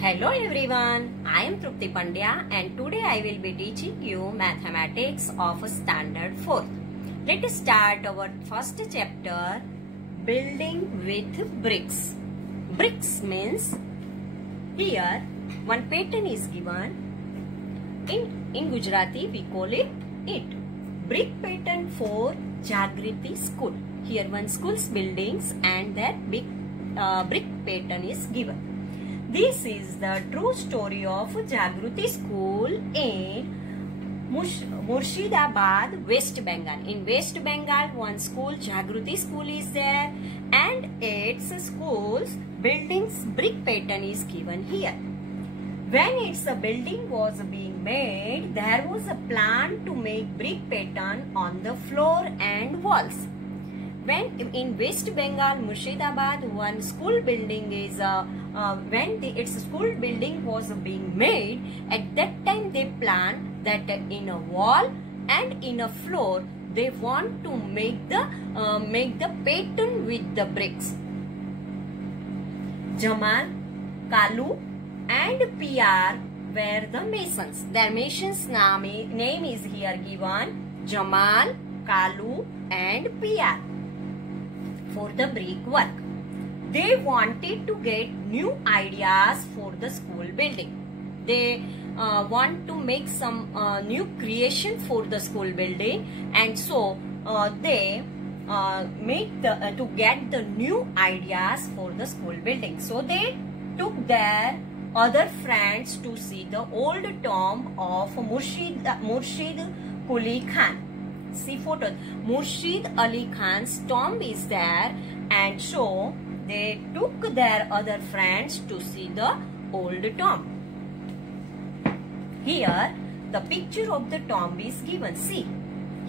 Hello everyone, I am Trupti Pandya and today I will be teaching you mathematics of standard 4th. Let us start our first chapter, building with bricks. Bricks means here one pattern is given. In Gujarati we call it brick pattern for Jagriti school. Here one school's buildings and that big brick pattern is given. This is the true story of Jagriti school in Murshidabad, West Bengal. In West Bengal, one school, Jagriti school is there and its school's building's brick pattern is given here. When its building was being made, there was a plan to make brick pattern on the floor and walls. When in West Bengal, Murshidabad, one school building is its school building was being made, at that time they planned that in a wall and in a floor they want to make the pattern with the bricks. Jamal, Kalu and PR were the masons. Their masons' name is here given, Jamal, Kalu and PR. For the brick work, they wanted to get new ideas for the school building. They want to make some new creation for the school building, and so they to get the new ideas for the school building. So they took their other friends to see the old tomb of Murshid Quli Khan. See photos. Murshid Ali Khan's tomb is there, and so they took their other friends to see the old tomb. Here the picture of the tomb is given. See,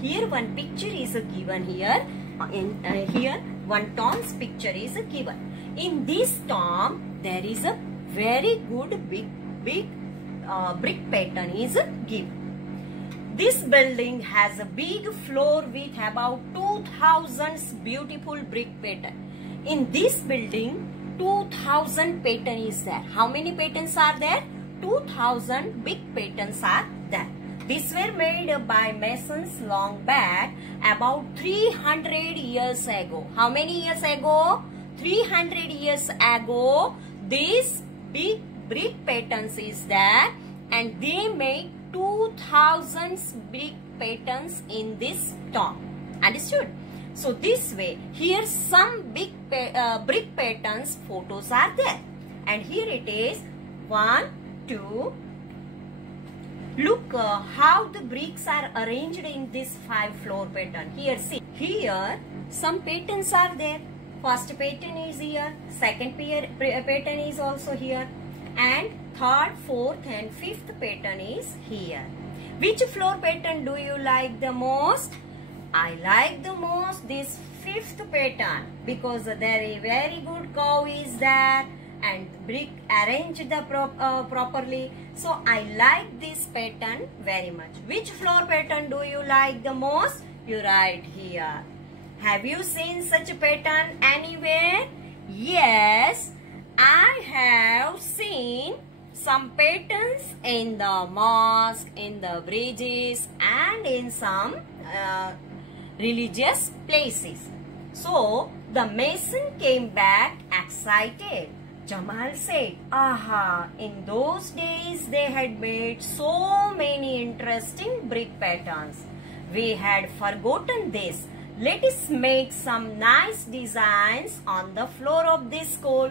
here one picture is given here. Here one tomb's picture is given. In this tomb there is a very good big brick pattern is given. This building has a big floor with about 2000 beautiful brick pattern. In this building, 2000 pattern is there. How many patterns are there? 2000 big patterns are there. These were made by masons long back, about 300 years ago. How many years ago? 300 years ago, these big brick patterns is there, and they make 2000 big patterns in this tomb. Understood? So this way, here some big brick patterns photos are there, and here it is 1, 2. Look how the bricks are arranged in this 5-floor pattern. Here see, here some patterns are there. First pattern is here, second pattern is also here, and third, fourth and fifth pattern is here. Which floor pattern do you like the most? I like the most this 5th pattern, because there is very good curve is there and brick arranged properly. So I like this pattern very much. Which floor pattern do you like the most? You write here. Have you seen such a pattern anywhere? Yes, I have seen some patterns in the mosque, in the bridges and in some religious places. So the mason came back excited. Jamal said, aha, in those days they had made so many interesting brick patterns. We had forgotten this. Let us make some nice designs on the floor of this school.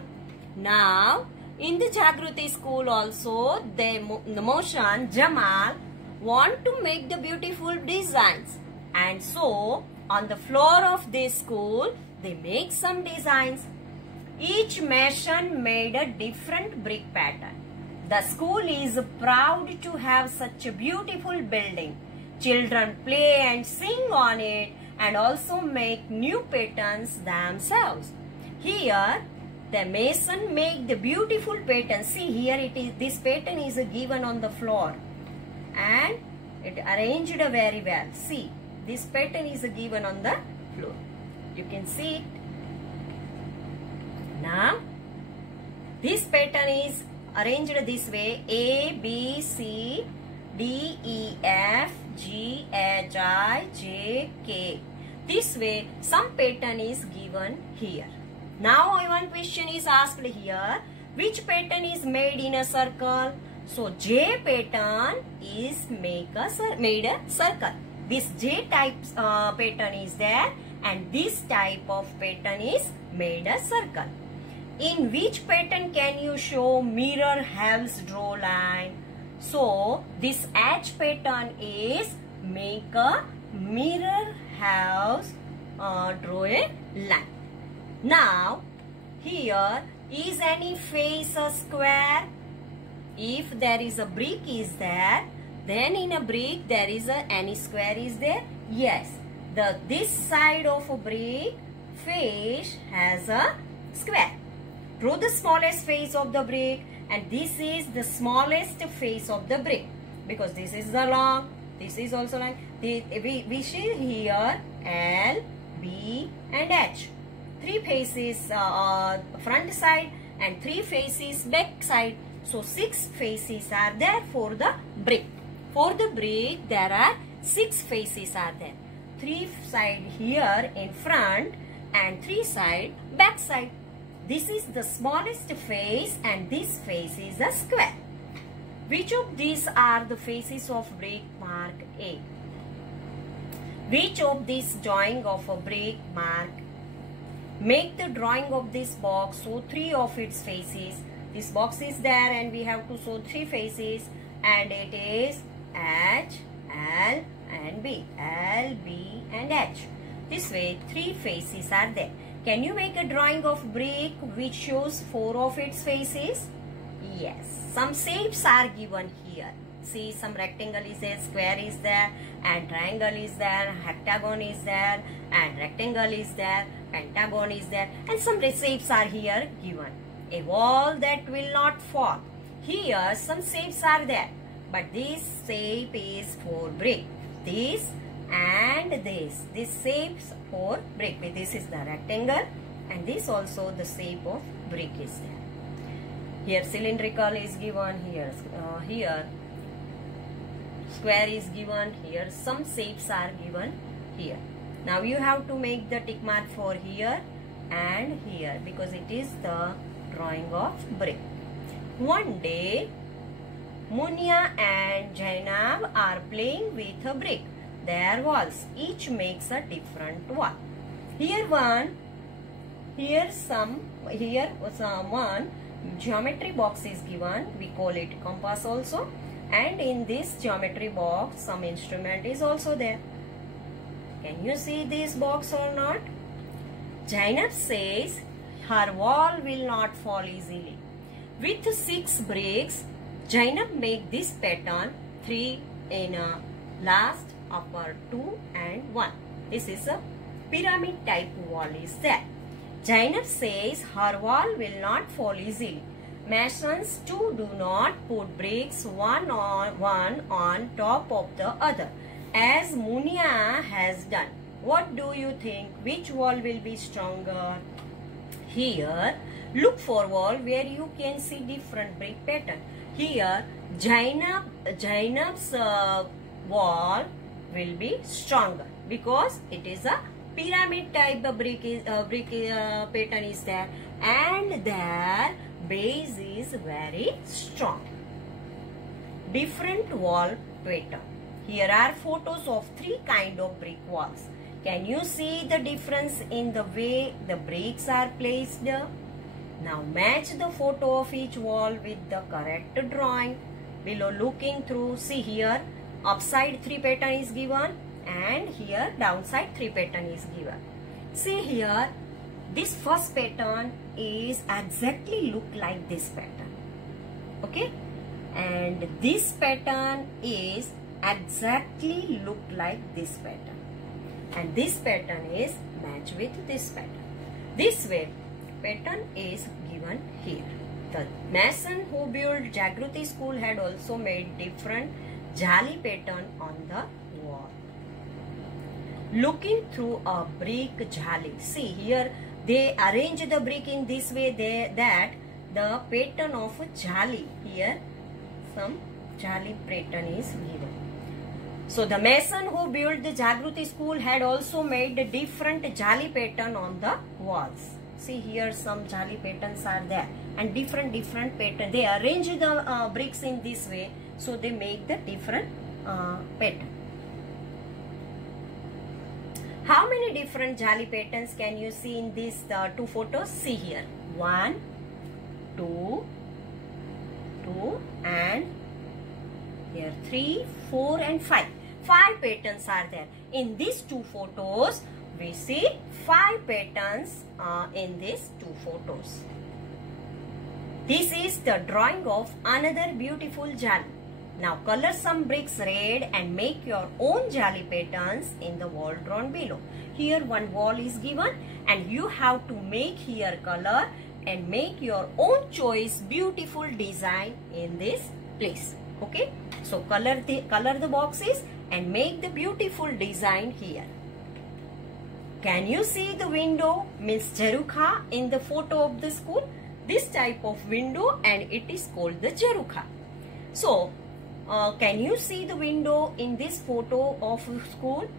Now, in the Jagriti school also, the motion Jamal want to make the beautiful designs. And so, on the floor of this school, they make some designs. Each mason made a different brick pattern. The school is proud to have such a beautiful building. Children play and sing on it and also make new patterns themselves. Here, the mason make the beautiful pattern. See, here it is. This pattern is given on the floor and it arranged very well. See, this pattern is given on the floor. You can see it. Now, this pattern is arranged this way: A, B, C, D, E, F, G, H, I, J, K. This way some pattern is given here. Now one question is asked here: which pattern is made in a circle? So J pattern is made a circle. This J type pattern is there, and this type of pattern is made a circle. In which pattern can you show mirror halves draw line? So this H pattern is make a mirror halves draw a line. Now here is any face a square? If there is a brick is there, then in a brick there is any square is there? Yes. This side of a brick face has a square. Draw the smallest face of the brick, and this is the smallest face of the brick, because this is the long, this is also long. We see here L, B and H. 3 faces front side and 3 faces back side. So 6 faces are there for the brick. For the brick there are 6 faces are there. 3 side here in front and 3 side back side. This is the smallest face and this face is a square. Which of these are the faces of brick? Mark A. Which of these drawing of a brick? Mark. Make the drawing of this box, show 3 of its faces. This box is there and we have to show 3 faces, and it is H, L and B. L, B and H. This way 3 faces are there. Can you make a drawing of brick which shows 4 of its faces? Yes. Some shapes are given here. See, some rectangle is there, square is there, and triangle is there, hectagon is there, and rectangle is there, pentagon is there, and some shapes are here given. A wall that will not fall. Here some shapes are there, but this shape is for brick. This and this shapes for brick. This is the rectangle, and this also the shape of brick is there. Here cylindrical is given, here square is given, here some shapes are given here. Now you have to make the tick mark for here and here, because it is the drawing of brick. One day Munia and Zainab are playing with a brick. Their walls each makes a different wall. Here one geometry box is given. We call it compass also, and in this geometry box some instrument is also there. Can you see this box or not? Zainab says her wall will not fall easily. With 6 bricks, Zainab make this pattern, 3 in a last, upper 2 and 1. This is a pyramid type wall is there. Zainab says her wall will not fall easily. Masons too do not put bricks one on top of the other, as Munia has done. What do you think? Which wall will be stronger? Here, look for wall where you can see different brick pattern. Here, Zainab's wall will be stronger because it is a pyramid type of brick pattern is there, and their base is very strong. Different wall pattern. Here are photos of 3 kind of brick walls. Can you see the difference in the way the bricks are placed? Now match the photo of each wall with the correct drawing. Below looking through, see here upside 3 pattern is given, and here downside 3 pattern is given. See here, this first pattern is exactly look like this pattern. Okay, and this pattern is exactly look like this pattern, and this pattern is matched with this pattern. This way pattern is given here. The mason who built Jagruti school had also made different jali pattern on the wall. Looking through a brick jali. See here, they arrange the brick in this way that the pattern of a jali. Here some jali pattern is given. So the mason who built the Jagruti school had also made a different jali pattern on the walls. See here some jali patterns are there and different pattern. They arrange the bricks in this way, so they make the different pattern. How many different jali patterns can you see in these two photos? See here. 1, 2, and here 3, 4 and 5. 5 patterns are there. In these two photos, we see 5 patterns in these two photos. This is the drawing of another beautiful jali. Now color some bricks red and make your own jali patterns in the wall drawn below. Here one wall is given and you have to make here color and make your own choice beautiful design in this place. Okay, so color the boxes and make the beautiful design here. Can you see the window means jarukha in the photo of the school? This type of window and it is called the jarukha. So can you see the window in this photo of school?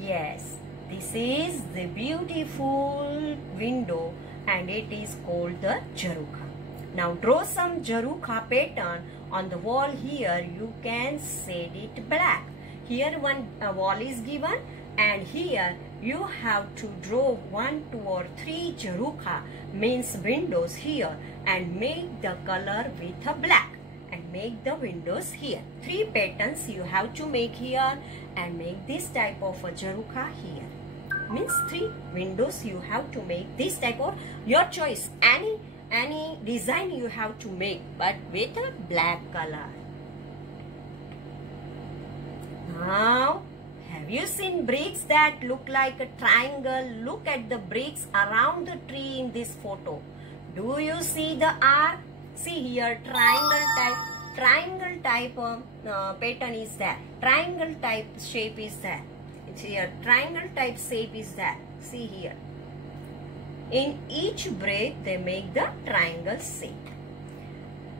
Yes, this is the beautiful window and it is called the jarukha. Now draw some jarukha pattern on the wall. Here you can set it black. Here one wall is given and here you have to draw 1, 2 or 3 jarukha means windows here and make the color with a black and make the windows here. 3 patterns you have to make here and make this type of a jarukha here. Means 3 windows you have to make this type of your choice. Any design you have to make but with a black color. Now have you seen bricks that look like a triangle? Look at the bricks around the tree in this photo. Do you see the arc? See here triangle type pattern is there. Triangle type shape is there. It's here triangle type shape is there. See here. In each brick they make the triangle shape.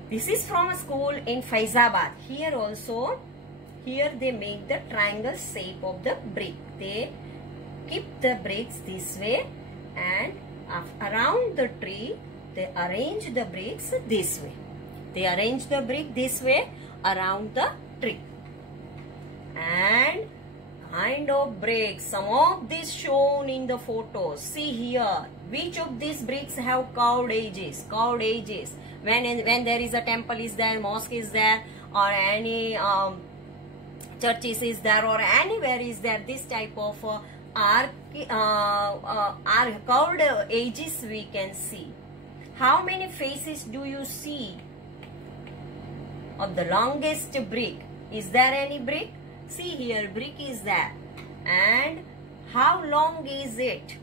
This is from a school in Faizabad. Here also, here they make the triangle shape of the brick. They keep the bricks this way and around the tree they arrange the bricks this way. They arrange the brick this way around the tree. And kind of bricks, some of these shown in the photos. See here, which of these bricks have curved edges? Curved edges. When there is a temple is there, mosque is there, or any churches is there, or anywhere is there, this type of curved edges we can see. How many faces do you see of the longest brick? Is there any brick? See here, brick is there. And how long is it?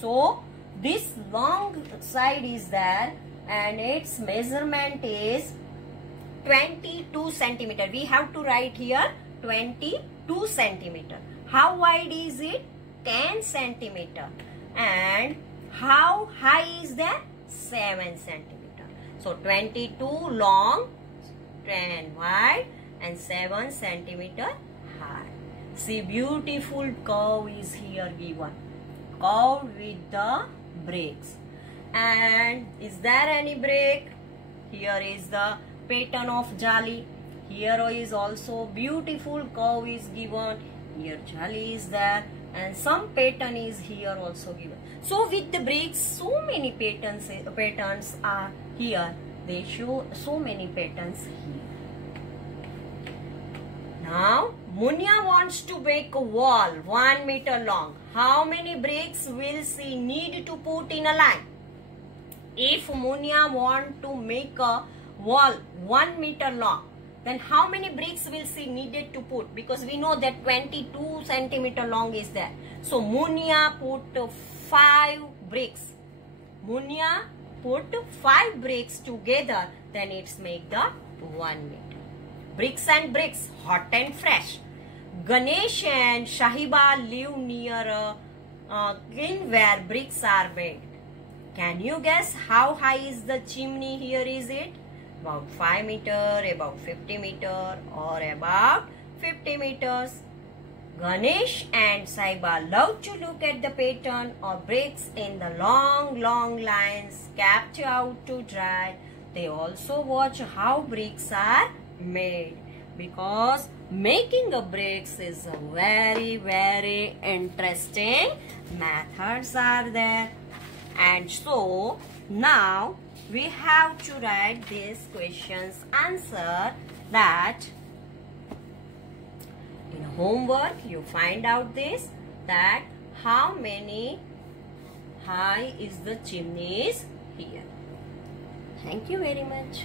So this long side is there and its measurement is 22 centimeter. We have to write here 22 centimeter. How wide is it? 10 centimeter. And how high is that? 7 centimeter. So 22 long, 10 wide and 7 centimeter high. See, beautiful curve is here given. Curve with the bricks. And is there any brick? Here is the pattern of jali. Here is also beautiful curve is given. Here jali is there and some pattern is here also given. So with the bricks, so many patterns are here. They show so many patterns here. Now Munya wants to make a wall 1 meter long. How many bricks will she need to put in a line? If Munya want to make a wall 1 meter long, then how many bricks will she needed to put? Because we know that 22 centimeter long is there. So Munya put 5 bricks. Munya put 5 bricks together, then it's make the 1 meter. Bricks and bricks, hot and fresh. Ganesh and Shahiba live near a kiln where bricks are made. Can you guess how high is the chimney here? Is it about 5 meter, about 50 meter, or about 50 meters? Ganesh and Saiba love to look at the pattern of bricks in the long lines kept out to dry. They also watch how bricks are made, because making a bricks is a very interesting methods are there. And so now we have to write this question's answer. That in homework you find out this, that how many high is the chimneys here. Thank you very much.